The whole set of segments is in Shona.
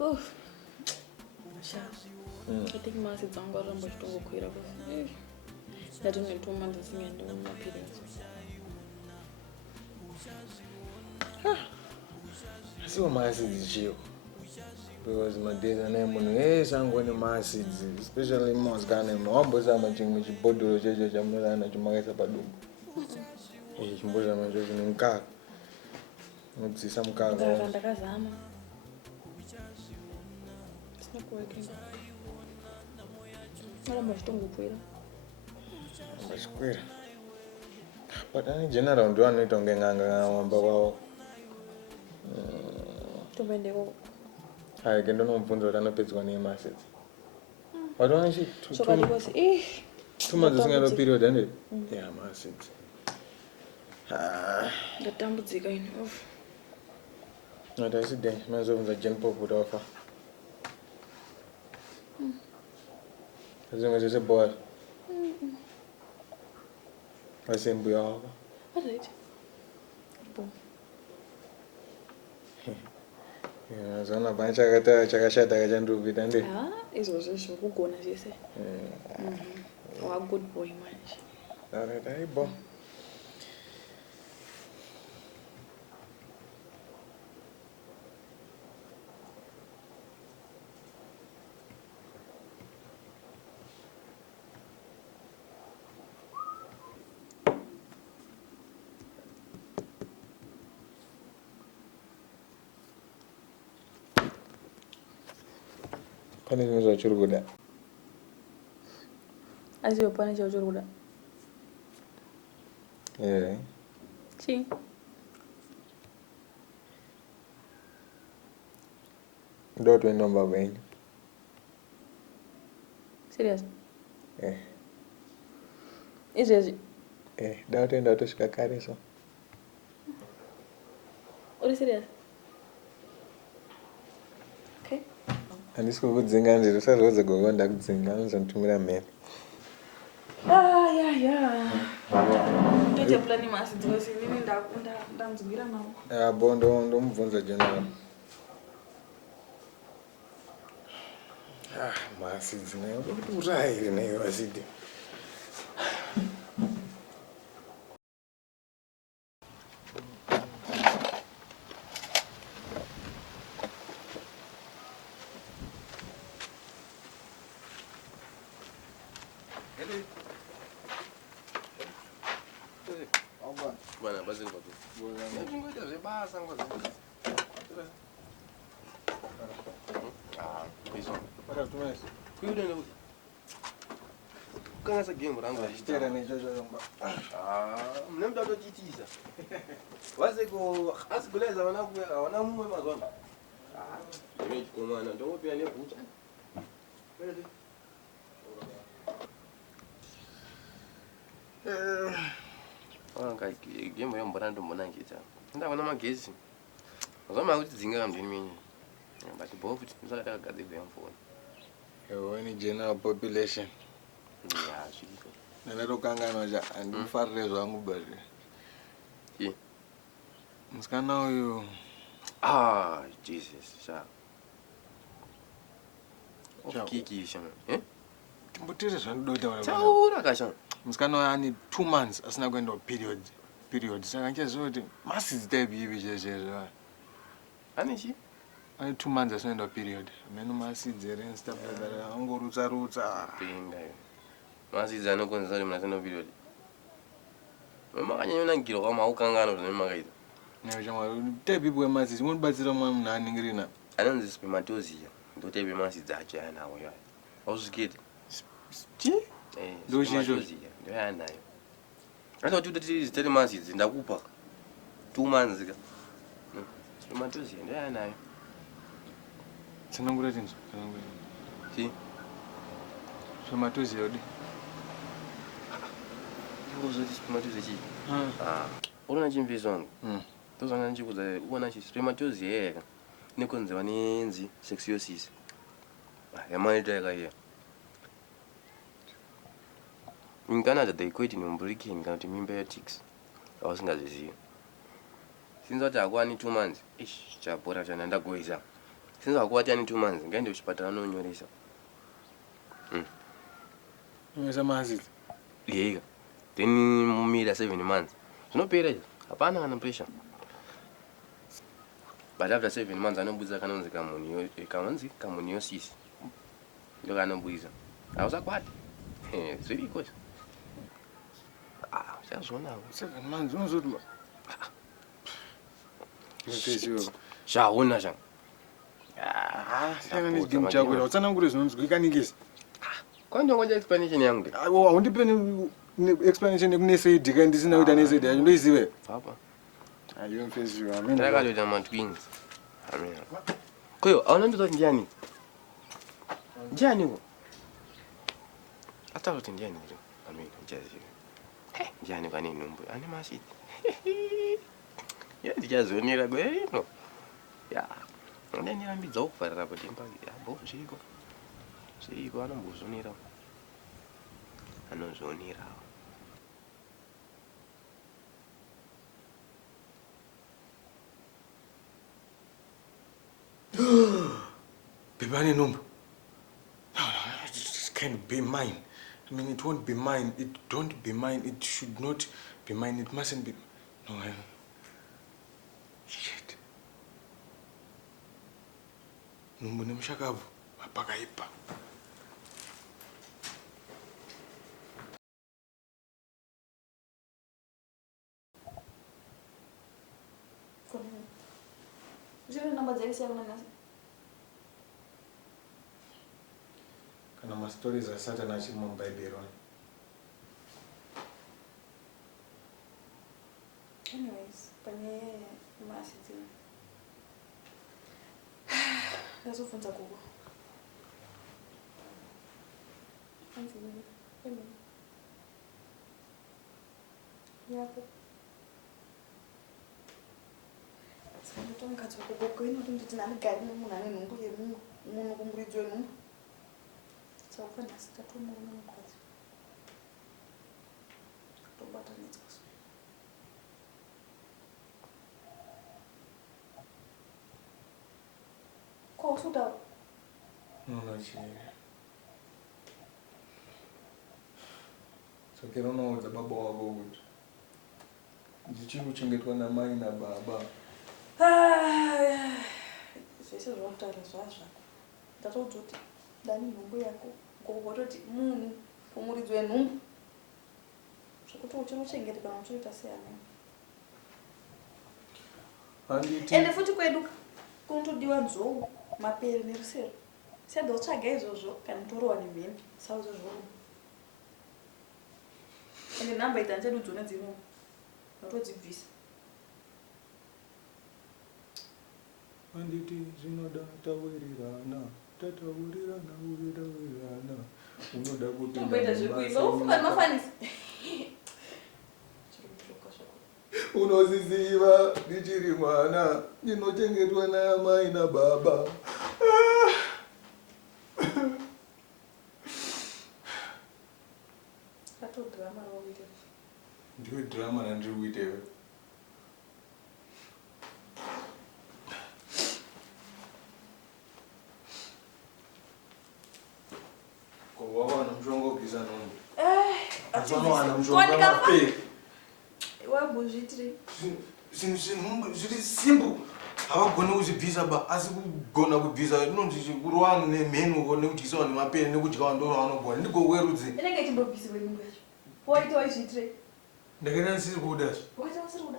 Oh. I think my acids are going to go queer. I don't know 2 months and don't my periods. So my acids is chill. Because my days and I'm on yes, I'm going to my acids, especially most kind of almost I'm a ching which body or judge I'm not a Jamaica Badum. He's more than a judge in car. Let's see some car. It's not working. I'm going to but in general, do I need to get on I can don't know that no pets going to mass it. But don't you? So, it was 2 months is a period, isn't it? Yeah, mass it. The dump is going off. No, that's it then. Man's over the gen pop would offer. As long as it's a boy. I say, we are. What is it? Yeah, so I'm a check a gen do it, and it. It's also so good, as you say. Oh, a good boy, man. Alright, I bought. Punishment is actually good. As your punish your good. Yeah. See? Don't win number one. Serious? Eh. Is it? Don't win that to carry so. What is serious? Okay. And this could zingan the first was a go on that zingans and to me a man. Yeah. Don't you plan my acids was in dance with now? Bondo, don't move on the general. My acids now. What do I in a acid? Bueno, pues el bote. Isso. Cuidado. Quand ça game rang va J'étais là, je même dans le GT ça. Ouais, ko asgule za wana mu ma zona. Ne kuma na don obi ne buja. Ka game ya mbona ndo mbona ngita. Ndabona magezi. Ngoma ukuthi dzinga kamndeni mini. But both it's like I got the VM phone. Any general population. Yeah, she and I don't know and far as I'm good. Yeah. Now you. Jesus, sir. Kiki, eh? But it is a little. I need 2 months as not going to period. So I guess what masses there be which is. I need 2 months as not a period. Men masses there and stuff like that. I'm going to roots. Masses are not concerned with no period. Mamma, you're not going to go out. Tell people masses won't buy some green. I don't this spermatosia. Don't tell me masses that now. I was good. Those issues. I thought you did tell masses in the whooper 2 months ago. Spermatosia, yeah, now. It's no good. See? Spermatosia. What was this spermatosia? What are you in those are not the one spermatosia. Nikon's one in sexiosis. I might here. In Canada, they quit in breaking antibiotics. I was not the Since I got 2 months, Chapora and undergoes up. Since wakuwati yani 2 months ngaende kuchipatara nonyoresa. Unesa mazidzi. Yeka. Then mumira 7 months. Zvinopera izvo. Hapana kana pressure. But after 7 months anobuza kanonzi kamunio sisi. Ndo kanobuza. Ausakwati. Zviriko. Chazvona 7 months unozoti Mfeziwe. Shaona shanga. Saka nezigemu chako utsanangure zvinonzwikanikisa. Kwani ngoja explanation yangu. Undipe explanation yekunese idika ndisina kuita nese idika ndoizive. Papa. Ayo Mfeziwe ameni. Ndakatoita matwins. Amen. Koyo aunandoti ndiani? Ndiani ko? Atauti ndiani ko? Amen. Uchaziwe. Ndiani kwani numbu? Ane mashiti. Ya ndichazonera kweno. Ya. Ndani ambidza kufarira patimba. Yabo zviko. Zviko anombozonera. Anozonera. Bebani number. No, it can't be mine. I mean, it won't be mine. It don't be mine. It should not be mine. It mustn't be. No, shit. Numbu nemshakavu. Apakaipa. Zile namba zake si yakuna nasi. Kana ma stories za Satan achimwa mBible. Anyways, panye masiti. Ndazofunza kuko. Anzini. Yako. Ndotongakadzi wako inoto nditi nani gari nemunhu ane nhumbu yemunhu kumuridzwe nhumbu saka ufanira sitatomuona mukadzi tobatanidzwa kwausutaura Unachini. Sokera unoudza baba wako kuti ndichiri kuchengetwa namai nababa. Zvese zvakutaura zvazvako ndatoudza kuti dani nhumbu yako ngokototi munhu kumuridzwe nhumbu zvekuti uchinochengeta kana uchiita seana ende futi kwedu kunotodiwa nzou mapere nerusero sedotsvaga izvozvo kana torowa nemheni sauzo zvorumu ende nhamba ita nchedu dzone dzino notodzibvisa anditi zvinoda tawirirana tataurirana unoda kuti tomboita zvekuiva ufunga mafanisi unoziziva ndichiri mwana ndinochengetwa namai nababa. drama rawuite ndiwe drama randiri kuitewe. Wawana mshongo kisa nombo. Wawana mshongo mape. Wabuzvitiri. Zviri simple. Havagoni kuzvibvisa ba asi kugona kubvisa inonzi chikuruwana nemhenu nekudyisa vanhu mapeni nekudya ndo vanogona ndikowerudzi. Inenge chimbobvisi wenungu yacho. Waita waizvitire. Ndakaita ndisiri kuda. Waita usiri kuda.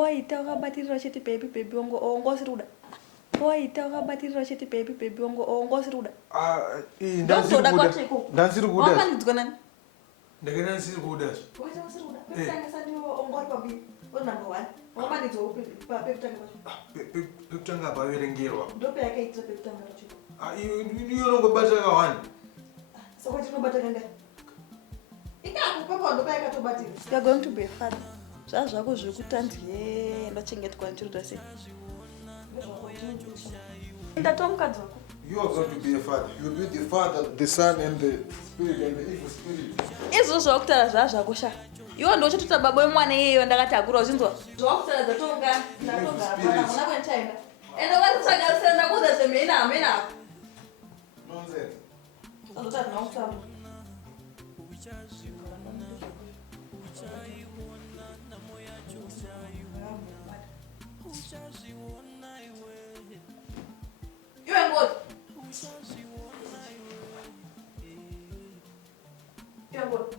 Waita wakabatirira chete baby ongo usiri kuda. Waita wakabatirira chete baby ongo usiri kuda. Ndasiri kuda. Wakandidzwa nani? Ndakaita ndisiri kuda. Waita usiri kuda. Pekutanga ndiwo ongo ari pabi. Number 1. Wakandidzwa upi pekutanga pacho. Pekutanga paverengerwa. Ndope yakaitira pekutanga pacho. Iyo nongobata ka1. Saka tinobata kanga. Ikakupa ndo pakatobatira. You are going to be a father. Zvazvako zvekutandi ndachengetwa ndichirida sei. Ndatomukadzi wako. You are going to be a father. You will be the Father, the Son, and the Spirit, and the evil spirit. Izvo zvakutaura zvazvako sha. Iwo ndo chitota baba wemwana iyeyo ndakatakura uzinzwa. Zvakutaura zvatonga ndatonga pana mwana kwenchaenda. Ena wathi senda kuze semina mina. Nonsense. Azothatha nokusaba. Iwe ngoti. Iwe ngoti.